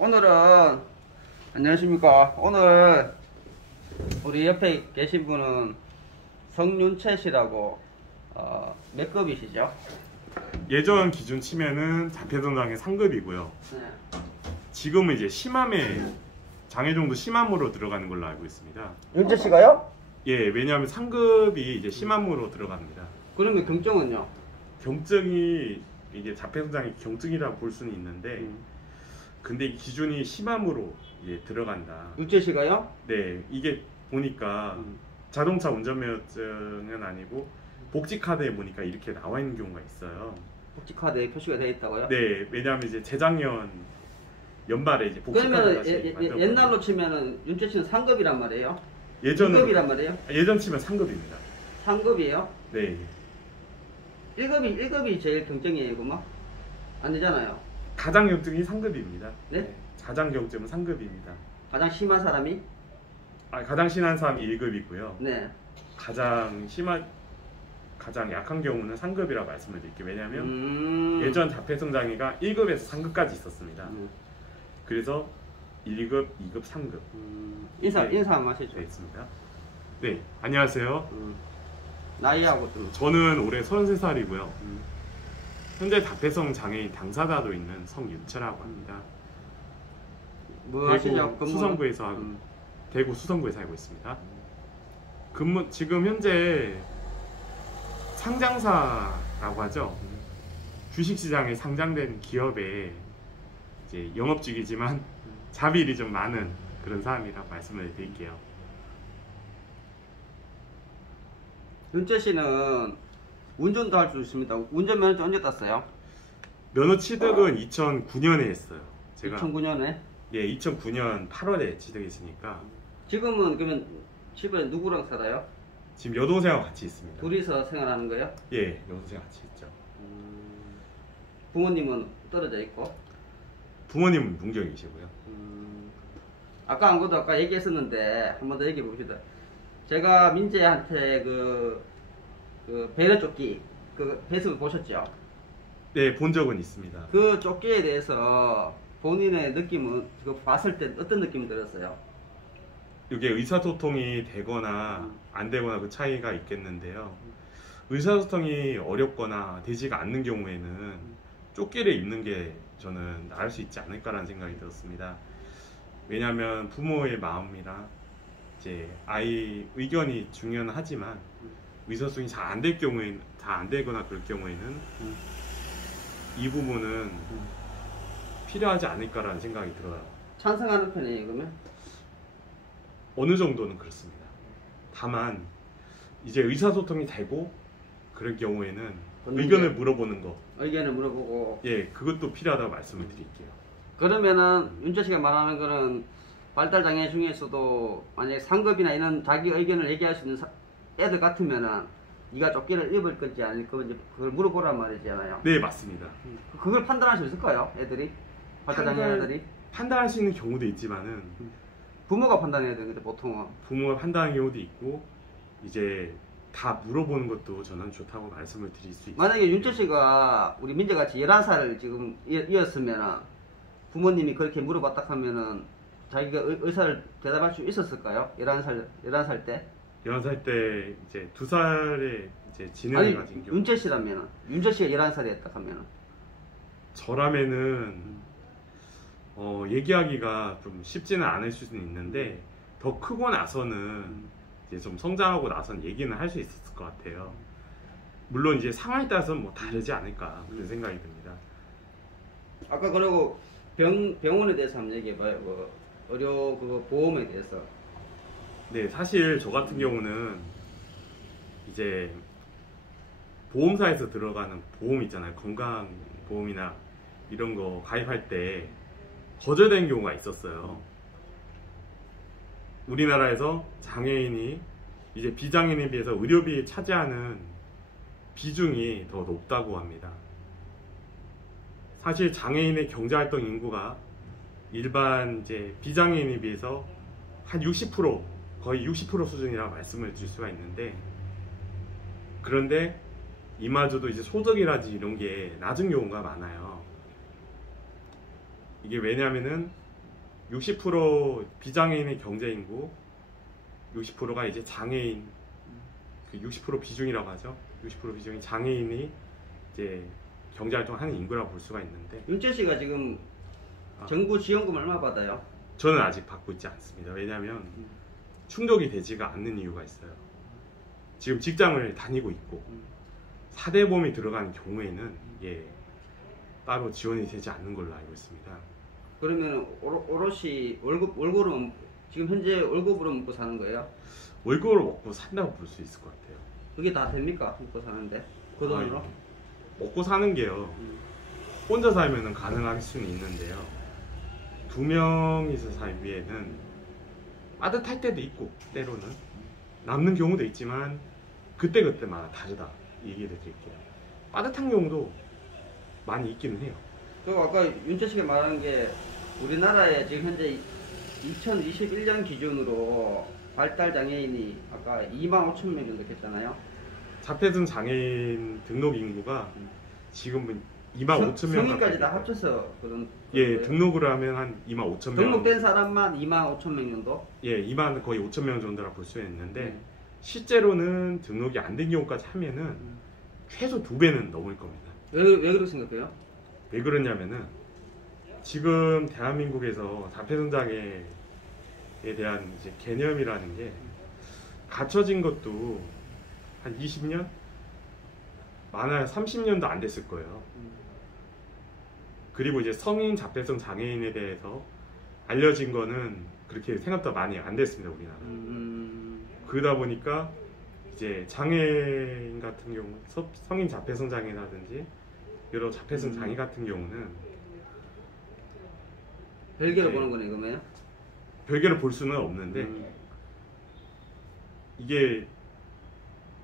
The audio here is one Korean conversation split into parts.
오늘은 안녕하십니까. 오늘 우리 옆에 계신 분은 성윤채 씨라고 몇 급이시죠? 예전 기준 치면은 자폐성장의 상급이고요. 네. 지금은 이제 심암에 장애 정도 심암으로 들어가는 걸로 알고 있습니다. 윤채 씨가요? 예, 왜냐하면 상급이 이제 심암으로 들어갑니다. 그러면 경정은요? 경증이 이게 자폐성장의 경증이라고 볼 수는 있는데, 근데 이 기준이 심암으로 이제 들어간다. 윤채 씨가요? 네, 이게 보니까 자동차 운전면허증은 아니고 복지 카드에 보니까 이렇게 나와 있는 경우가 있어요. 복지 카드에 표시가 되어 있다고요? 네, 왜냐하면 이제 재작년 연말에 이제 복지 카드 그러면 다시 옛날로 치면은 윤채 씨는 상급이란 말이에요? 예전은 2급이란 말이에요? 예전 치면 상급입니다. 상급이에요? 네. 1급이 제일 경정이에요, 그만? 아니잖아요. 가장 경증이 상급입니다. 네? 가장 경증은 상급입니다. 가장 심한 사람이? 가장 심한 사람이 1급이고요. 네. 가장 약한 경우는 상급이라고 말씀을 드릴게요. 왜냐하면 예전 자폐성장애가 1급에서 상급까지 있었습니다. 그래서 1급, 2급, 3급 인사 한번 하시죠. 되어 있습니다. 네, 안녕하세요. 나이하고 좀. 저는 올해 33살이고요. 현재 자폐성 장애인 당사자도 있는 성윤채라고 합니다. 뭐 하시죠? 근무는? 수성구에서 하고 대구 수성구에 살고 있습니다. 지금 현재 상장사라고 하죠. 주식시장에 상장된 기업에 이제 영업직이지만 자비일이 좀 많은 그런 사람이라고 말씀을 드릴게요. 윤채 씨는 운전도 할 수 있습니다. 운전면허증 언제 땄어요? 면허 취득은 2009년에 했어요. 제가 2009년에? 예, 2009년 8월에 취득했으니까. 지금은 그러면 집에 누구랑 살아요? 지금 여동생하고 같이 있습니다. 둘이서 생활하는 거예요? 예, 여동생 같이 있죠. 부모님은 떨어져 있고? 부모님은 문경이시고요. 아까 안 그래도 아까 얘기했었는데 한 번 더 얘기해 봅시다. 제가 민재한테 그 배려 조끼 그 페이스북 보셨죠? 네, 본 적은 있습니다. 그 조끼에 대해서 본인의 느낌은 그 봤을 때 어떤 느낌이 들었어요? 이게 의사소통이 되거나 안 되거나 그 차이가 있겠는데요. 의사소통이 어렵거나 되지가 않는 경우에는 조끼를 입는 게 저는 나을 수 있지 않을까라는 생각이 들었습니다. 왜냐하면 부모의 마음이랑 이제 아이 의견이 중요하지만 의사소통이 잘 안 될 경우에는 잘 안 되거나 그럴 경우에는 이 부분은 필요하지 않을까라는 생각이 들어요. 찬성하는 편이에요, 그러면? 어느 정도는 그렇습니다. 다만 이제 의사소통이 되고 그럴 경우에는 의견을 물어보는 거, 의견을 물어보고. 예, 그것도 필요하다고 말씀을 드릴게요. 그러면은 윤재 씨가 말하는 거는 발달 장애 중에서도 만약에 상급이나 이런 자기 의견을 얘기할 수 있는 애들 같으면은 네가 조끼를 입을 건지 아닐 건지 그걸 물어보란 말이잖아요. 네, 맞습니다. 그걸 판단할 수 있을까요, 애들이? 발달 장애 애들이? 판단할 수 있는 경우도 있지만은 부모가 판단해야 되는데 보통은. 부모가 판단하는 경우도 있고 이제 다 물어보는 것도 저는 좋다고 말씀을 드릴 수 있어요. 만약에 윤철 씨가 우리 민재같이 11살 지금 이었으면은 부모님이 그렇게 물어봤다 하면은 자기가 의사를 대답할 수 있었을까요? 11살 때? 11살 때 이제 2살에 이제 지능을 가진 경우. 윤철 씨라면은 윤철 씨가 11살이었다 하면은 저라면은 얘기하기가 좀 쉽지는 않을 수는 있는데 더 크고 나서는 이제 좀 성장하고 나서는 얘기는 할 수 있었을 것 같아요. 물론 이제 상황에 따라서는 뭐 다르지 않을까 그런 생각이 듭니다. 아까 그러고 병원에 대해서 한번 얘기해봐요. 그 의료 그 보험에 대해서. 네, 사실 저 같은 경우는 이제 보험사에서 들어가는 보험 있잖아요. 건강보험이나 이런 거 가입할 때 거절된 경우가 있었어요. 우리나라에서 장애인이 이제 비장애인에 비해서 의료비에 차지하는 비중이 더 높다고 합니다. 사실 장애인의 경제활동 인구가 일반 이제 비장애인에 비해서 한 60%, 거의 60% 수준이라고 말씀을 드릴 수가 있는데, 그런데 이마저도 이제 소득이라든지 이런 게 낮은 경우가 많아요. 이게 왜냐면은 60% 비장애인의 경제 인구, 60%가 이제 장애인, 그 60% 비중이라고 하죠. 60% 비중이 장애인이 이제 경제 활동하는 인구라고 볼 수가 있는데, 윤재 씨가 지금 정부 지원금 얼마 받아요? 저는 아직 받고 있지 않습니다. 왜냐하면 충족이 되지가 않는 이유가 있어요. 지금 직장을 다니고 있고 사대보험이 들어가는 경우에는 따로 지원이 되지 않는 걸로 알고 있습니다. 그러면 오롯이 월급으로 지금 현재 월급으로 먹고 사는 거예요? 월급으로 먹고 산다고 볼 수 있을 것 같아요. 그게 다 됩니까? 먹고 사는데 그 돈으로? 먹고 사는 게요. 혼자 살면은 가능할 수는 있는데요. 두 명이서 살기에는 빠듯할 때도 있고 때로는 남는 경우도 있지만 그때그때마다 다르다 얘기를 드릴게요. 빠듯한 경우도 많이 있기는 해요. 그리고 아까 윤재 씨가 말한 게 우리나라에 지금 현재 2021년 기준으로 발달 장애인이 아까 2만 5천 명 정도 됐잖아요. 자폐등 장애인 등록 인구가 지금은 2만 5천 명 성인까지 다 합쳐서 그런 거예요. 등록을 하면 한 2만 5천 명. 등록된 사람만 2만 5천 명 정도? 2만 거의 5천 명 정도라 볼 수 있는데 실제로는 등록이 안 된 경우까지 하면은 최소 2배는 넘을 겁니다. 왜 그렇게 생각해요? 왜 그러냐면은 지금 대한민국에서 자폐등 장애에 대한 이제 개념이라는 게 갖춰진 것도 한 20년? 많아야 30년도 안 됐을 거예요. 그리고 이제 성인 자폐성 장애인에 대해서 알려진 거는 그렇게 생각보다 많이 안 됐습니다, 우리나라. 그러다 보니까 이제 장애인 같은 경우, 성인 자폐성 장애라든지 여러 자폐성 장애 같은 경우는 별개로 보는 거네, 그러면? 별개로 볼 수는 없는데 이게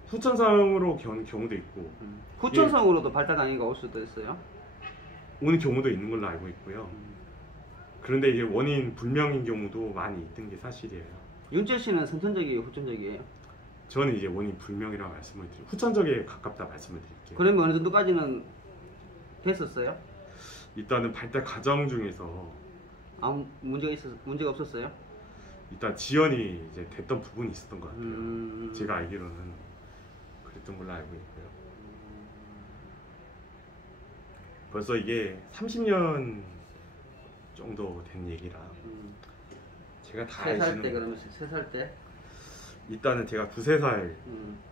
후천성으로 경우도 있고 후천성으로도 발달 장애가 올 수도 있어요? 오는 경우도 있는 걸로 알고 있고요. 그런데 이제 원인 불명인 경우도 많이 있던 게 사실이에요. 윤재 씨는 선천적이에요, 후천적이에요? 저는 이제 원인 불명이라고 말씀을 드리고 후천적에 가깝다 말씀을 드릴게요. 그러면 어느 정도까지는 됐었어요? 일단은 발달 과정 중에서 아무 문제가 없었어요? 일단 지연이 이제 됐던 부분이 있었던 것 같아요. 제가 알기로는 그랬던 걸로 알고 있고요. 벌써 이게 30년 정도 된 얘기라 제가 다 3살 때 그러면 3살 때? 일단은 제가 2~3살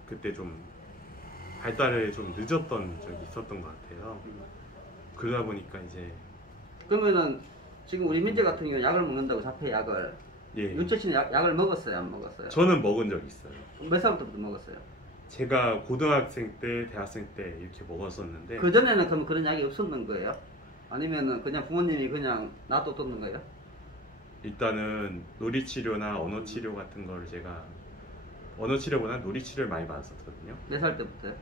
그때 좀 발달을 좀 늦었던 적이 있었던 것 같아요. 그러다 보니까 이제 그러면은 지금 우리 민재 같은 경우는 약을 먹는다고 자폐 약을 윤재 씨는 약을 먹었어요, 안 먹었어요? 저는 먹은 적이 있어요. 몇 살부터 먹었어요? 제가 고등학생 때, 대학생 때 이렇게 먹었었는데 그 전에는 그럼 그런 약이 없었는 거예요? 아니면은 그냥 부모님이 그냥 놔뒀던 거예요? 일단은 놀이치료나 언어치료 같은 거를 제가 언어치료보다 놀이치료를 많이 받았었거든요. 몇 살 때부터요?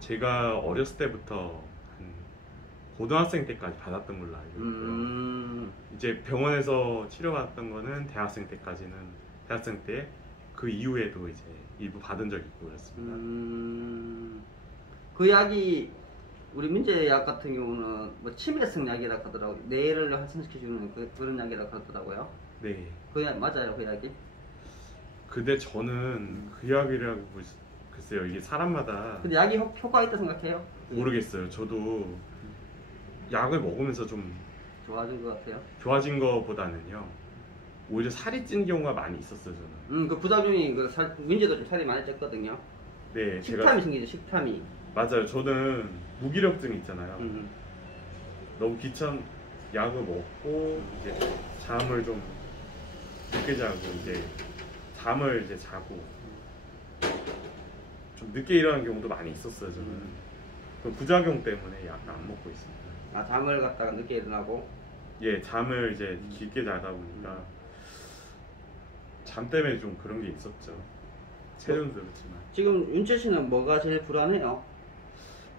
제가 어렸을 때부터 한 고등학생 때까지 받았던 걸로 알고 있고요. 이제 병원에서 치료받았던 거는 대학생 때까지는 대학생 때 그 이후에도 이제 일부 받은 적이 있고 그렇습니다. 그 약이 우리 민재 약 같은 경우는 뭐 치매성 약이라고 하더라고요. 뇌를 활성시켜주는 그런 약이라고 하더라고요. 네. 그 약 맞아요, 그 약이? 근데 저는 그 약이라고 글쎄요, 이게 사람마다 근데 약이 효과가 있다 생각해요? 모르겠어요. 저도 약을 먹으면서 좀 좋아진 것 같아요. 좋아진 거보다는요, 오히려 살이 찐 경우가 많이 있었어요, 저는. 그 부작용이 민재도 좀 살이 많이 쪘거든요. 네, 식탐이 생기죠, 식탐이. 맞아요. 저는 무기력증 있잖아요. 너무 약을 먹고 이제 잠을 좀 늦게 자고 이제 잠을 이제 자고 좀 늦게 일어나는 경우도 많이 있었어요, 저는. 그 부작용 때문에 약을 안 먹고 있습니다. 아, 잠을 갖다가 늦게 일어나고? 예, 잠을 이제 길게 자다 보니까 잠 때문에 좀 그런 게 있었죠. 체온도 그렇지만. 지금 윤재 씨는 뭐가 제일 불안해요?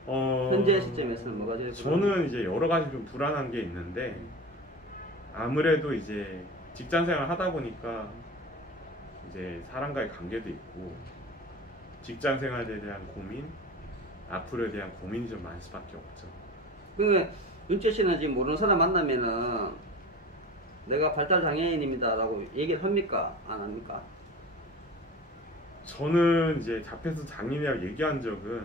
현재 시점에서는 뭐가 제일 불안해요? 저는 이제 여러 가지 좀 불안한 게 있는데 아무래도 이제 직장 생활 하다 보니까 이제 사람과의 관계도 있고 직장 생활에 대한 고민, 앞으로에 대한 고민이 좀 많을 수밖에 없죠. 그러면 윤재 씨는 지금 모르는 사람 만나면은 내가 발달 장애인입니다라고 얘기를 합니까? 안 합니까? 저는 이제 자폐수 장인이라고 얘기한 적은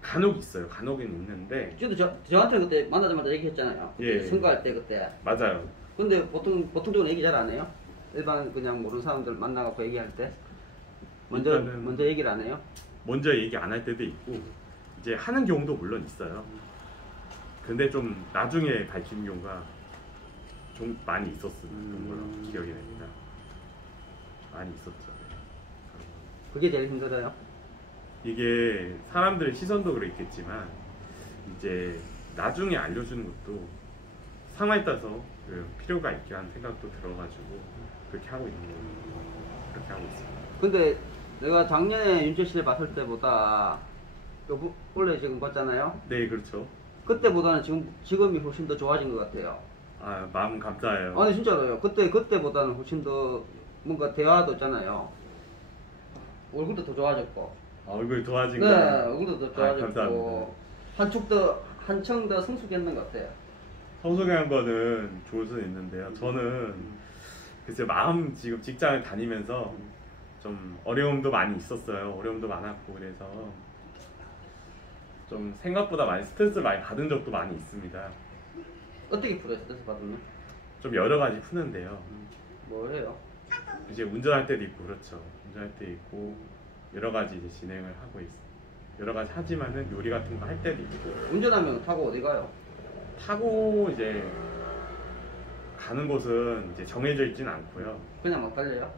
간혹 있어요. 간혹은 있는데. 저도 저한테 그때 만나자마자 얘기했잖아요. 그때 예. 선거할 때 그때. 맞아요. 근데 보통적으로 얘기 잘 안 해요. 일반 그냥 모르는 사람들 만나갖고 얘기할 때 먼저 얘기를 안 해요. 먼저 얘기 안 할 때도 있고 이제 하는 경우도 물론 있어요. 근데 좀 나중에 밝히는 경우가 좀 많이 있었던 걸로 기억이 납니다. 많이 있었죠. 그게 제일 힘들어요. 이게 사람들의 시선도 그렇겠지만 이제 나중에 알려주는 것도 상황에 따라서 그 필요가 있게 하는 생각도 들어가지고 그렇게 하고 있는 거예요. 그렇게 하고 있습니다. 근데 내가 작년에 윤재 씨를 봤을 때보다 원래 지금 봤잖아요. 네, 그렇죠. 그때보다는 지금이 훨씬 더 좋아진 것 같아요. 아, 마음 감사해요. 아니 진짜로요. 그때보다는 훨씬 더 뭔가 대화도 있잖아요. 얼굴도 더 좋아졌고. 아, 얼굴 도와진 네, 거. 얼굴도 더 아, 좋아졌고. 감사합니다. 한층 더 성숙했는 것 같아요. 성숙한 거는 좋을 수는 있는데요. 저는 글쎄 마음 지금 직장을 다니면서 좀 어려움도 많이 있었어요. 어려움도 많았고 그래서 좀 생각보다 많이 스트레스를 많이 받은 적도 많이 있습니다. 어떻게 풀어요, 스트레스 받으면? 좀 여러 가지 푸는데요. 뭘 해요? 이제 운전할 때도 있고 그렇죠. 운전할 때 있고 여러 가지 이제 진행을 하고 있어요. 여러 가지 하지만은 요리 같은 거 할 때도 있고 운전하면 타고 어디 가요? 타고 이제 가는 곳은 이제 정해져 있지는 않고요. 그냥 막 달려요?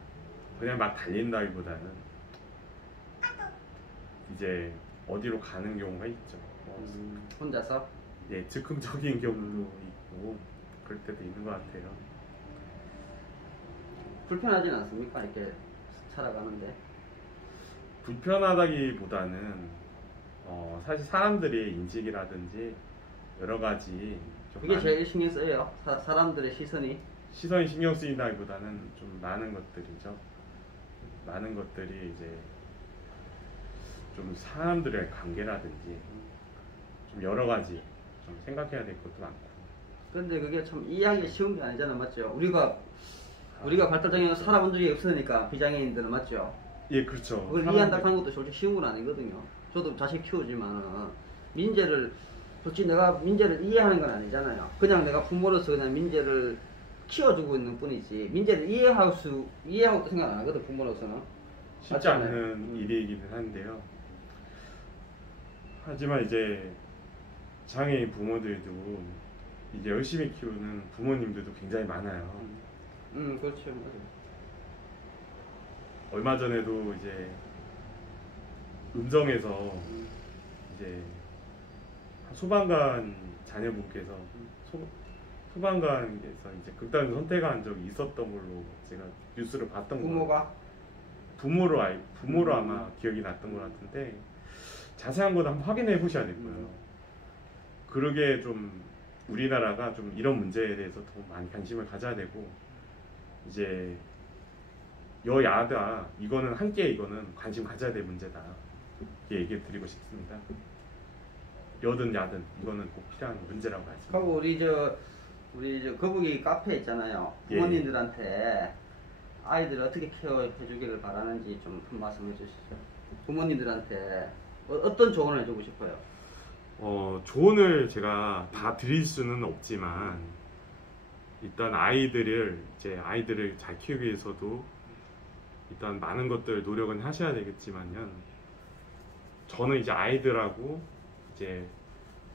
그냥 막 달린다기보다는 이제 어디로 가는 경우가 있죠. 혼자서? 예, 즉흥적인 경우도 있고 그럴 때도 있는 것 같아요. 불편하진 않습니까? 이렇게 살아가는데. 불편하다기보다는 사실 사람들의 인식이라든지 여러 가지 좀 그게 제일 신경 쓰여요. 사람들의 시선이 신경 쓰인다기보다는 좀 많은 것들이죠. 많은 것들이 이제 좀 사람들의 관계라든지 좀 여러 가지 좀 생각해야 될 것도 많고. 근데 그게 참 이해하기 쉬운 게 아니잖아, 맞죠? 우리가 발달장애가 살아본 적이 없으니까 비장애인들은 맞죠? 예, 그렇죠. 그걸 이해한다 하는 것도 솔직히 쉬운 건 아니거든요. 저도 자식 키우지만은 솔직히 내가 민재를 이해하는 건 아니잖아요. 그냥 내가 부모로서 그냥 민재를 키워주고 있는 뿐이지 민재를 이해하고 생각 안 하거든, 부모로서는. 쉽지 맞잖아요. 않은 일이기는 한데요. 하지만 이제 장애인 부모들도 이제 열심히 키우는 부모님들도 굉장히 많아요. 그렇죠. 맞아요. 얼마 전에도 이제 음성에서 이제 소방관 자녀분께서 소방관에서 이제 극단을 선택한 적이 있었던 걸로 제가 뉴스를 봤던 거예요. 부모로 아마 기억이 났던 것 같은데 자세한 건 한번 확인해 보셔야 될 거예요. 그러게 좀 우리나라가 좀 이런 문제에 대해서 더 많이 관심을 가져야 되고 이제 여야가 이거는 관심 가져야 될 문제다. 이렇게 얘기를 드리고 싶습니다. 여든 야든 이거는 꼭 필요한 문제라고 말씀드립니다. 하고 우리 저 거북이 카페 있잖아요. 부모님들한테 아이들을 어떻게 케어해 주기를 바라는지 좀 한 말씀 해주시죠. 부모님들한테 어떤 조언을 해주고 싶어요? 조언을 제가 다 드릴 수는 없지만 일단 아이들을 잘 키우기 위해서도 일단 많은 것들 노력은 하셔야 되겠지만요. 저는 이제 아이들하고 이제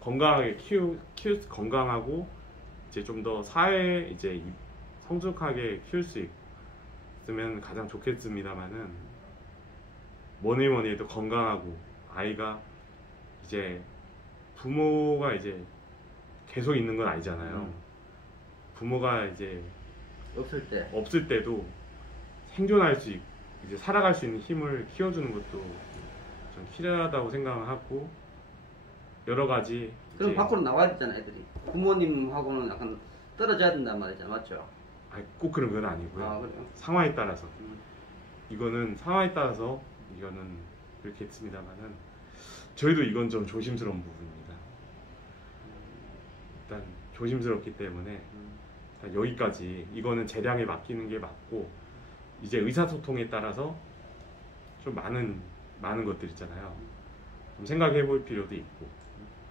건강하게 건강하고 이제 좀 더 사회에 이제 성숙하게 키울 수 있으면 가장 좋겠습니다만은 뭐니 해도 건강하고 아이가 이제 부모가 이제 계속 있는 건 아니잖아요. 부모가 이제 없을 때도 생존할 수 있고 이제 살아갈 수 있는 힘을 키워주는 것도 좀 필요하다고 생각하고 여러 가지. 그럼 밖으로 나와야 되잖아, 애들이. 부모님하고는 약간 떨어져야 된단 말이잖아, 맞죠? 꼭 그런 건 아니고요. 아, 그래요? 상황에 따라서 이거는 상황에 따라서 이거는 그렇게 했습니다만은 저희도 이건 좀 조심스러운 부분입니다. 일단 조심스럽기 때문에 자, 여기까지. 이거는 재량에 맡기는 게 맞고, 이제 의사소통에 따라서 좀 많은 것들 있잖아요. 좀 생각해 볼 필요도 있고,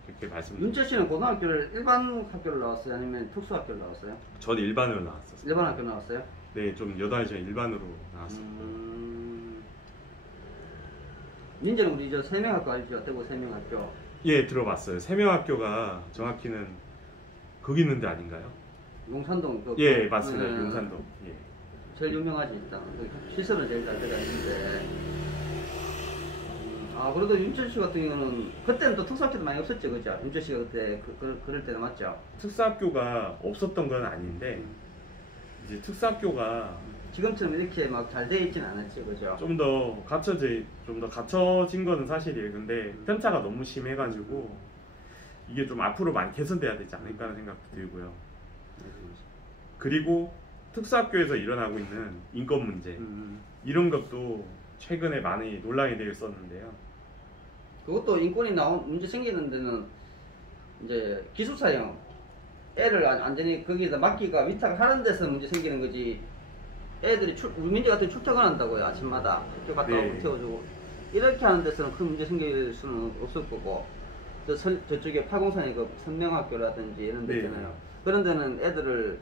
그렇게 말씀드립니다. 윤철 씨는 고등학교를 일반 학교를 나왔어요? 아니면 특수 학교를 나왔어요? 전 일반으로 나왔었어요. 일반 학교 나왔어요? 네, 좀 여다니죠. 일반으로 나왔었고요. 민재는 우리 저 세명학교 알죠? 대구 세명학교. 예, 들어봤어요. 세명학교가 정확히는 거기 있는 데 아닌가요? 용산동. 예, 맞습니다. 용산동. 예. 제일 유명하지 일단. 시설은 제일 잘 되어 있는데. 아 그래도 윤철 씨 같은 경우는 그때는 또 특수학교도 많이 없었죠, 그죠? 윤철 씨가 그때 그럴 때는 맞죠? 특수학교가 없었던 건 아닌데 이제 특수학교가 지금처럼 이렇게 막 잘 되어 있지는 않았죠, 그죠? 좀 더 갖춰진 거는 사실이에요. 근데 편차가 너무 심해가지고 이게 좀 앞으로 많이 개선돼야 되지 않을까 하는 생각도 들고요. 그리고 특수학교에서 일어나고 있는 인권 문제 이런 것도 최근에 많이 논란이 되어 있었는데요. 그것도 인권이 문제 생기는 데는 이제 기숙사형 애를 완전히 거기다 맡기가 위탁을 하는 데서 문제 생기는 거지. 애들이 우리 민재 같은 출퇴근 한다고요, 아침마다 학교 갔다 오고 네. 태워주고 이렇게 하는 데서는 큰 문제 생길 수는 없을 거고, 저쪽에 팔공산에 그 선명학교라든지 이런 데 네. 있잖아요. 그런 데는 애들을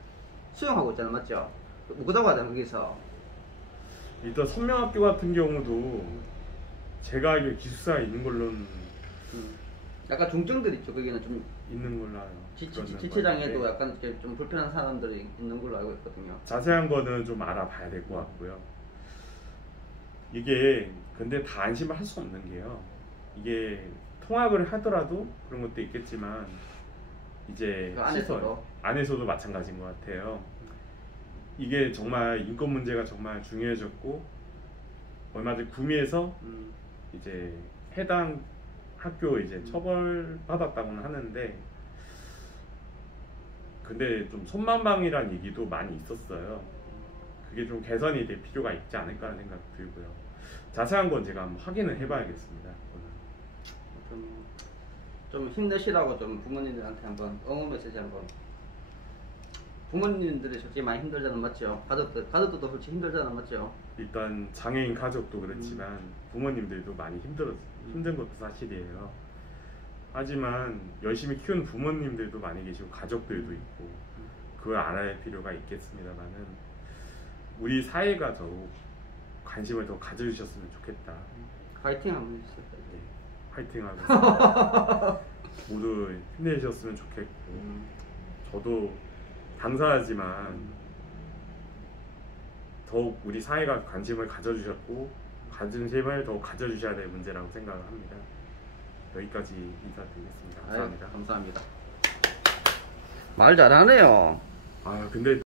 수용하고 있잖아요, 맞죠? 묶어다고 하잖아요, 거기서. 일단 선명학교 같은 경우도 제가 알기로 기숙사에 있는 걸로는 약간 중증들 있죠, 거기는 좀 있는 걸로 알아요. 지체장애도 약간 이렇게 좀 불편한 사람들이 있는 걸로 알고 있거든요. 자세한 거는 좀 알아봐야 될 것 같고요. 이게 근데 다 안심을 할 수 없는 게요. 이게 통학을 하더라도 그런 것도 있겠지만 이제 그 안에서도? 안에서도 마찬가지인 것 같아요. 이게 정말 인권 문제가 정말 중요해졌고 얼마 전에 구미에서 이제 해당 학교 이제 처벌 받았다고는 하는데, 근데 좀 손만방이라는 얘기도 많이 있었어요. 그게 좀 개선이 될 필요가 있지 않을까 하는 생각이 들고요. 자세한 건 제가 한번 확인을 해봐야겠습니다. 좀 힘내시라고 좀 부모님들한테 한번 응원 메시지 한번. 부모님들이 솔직히 많이 힘들잖아, 맞죠? 가족들도 솔직히 힘들잖아, 맞죠? 일단 장애인 가족도 그렇지만 부모님들도 많이 힘든 것도 사실이에요. 하지만 열심히 키우는 부모님들도 많이 계시고 가족들도 있고 그걸 알아야 할 필요가 있겠습니다만은 우리 사회가 더욱 관심을 더 가져주셨으면 좋겠다. 파이팅 한번 해주세요. 네, 화이팅하고 모두 힘내주셨으면 좋겠고 저도 당사자지만 더욱 우리 사회가 관심을 가져주셨고 관심을 더욱 가져주셔야 될 문제라고 생각을 합니다. 여기까지 인사드리겠습니다. 감사합니다. 감사합니다. 말 잘하네요. 근데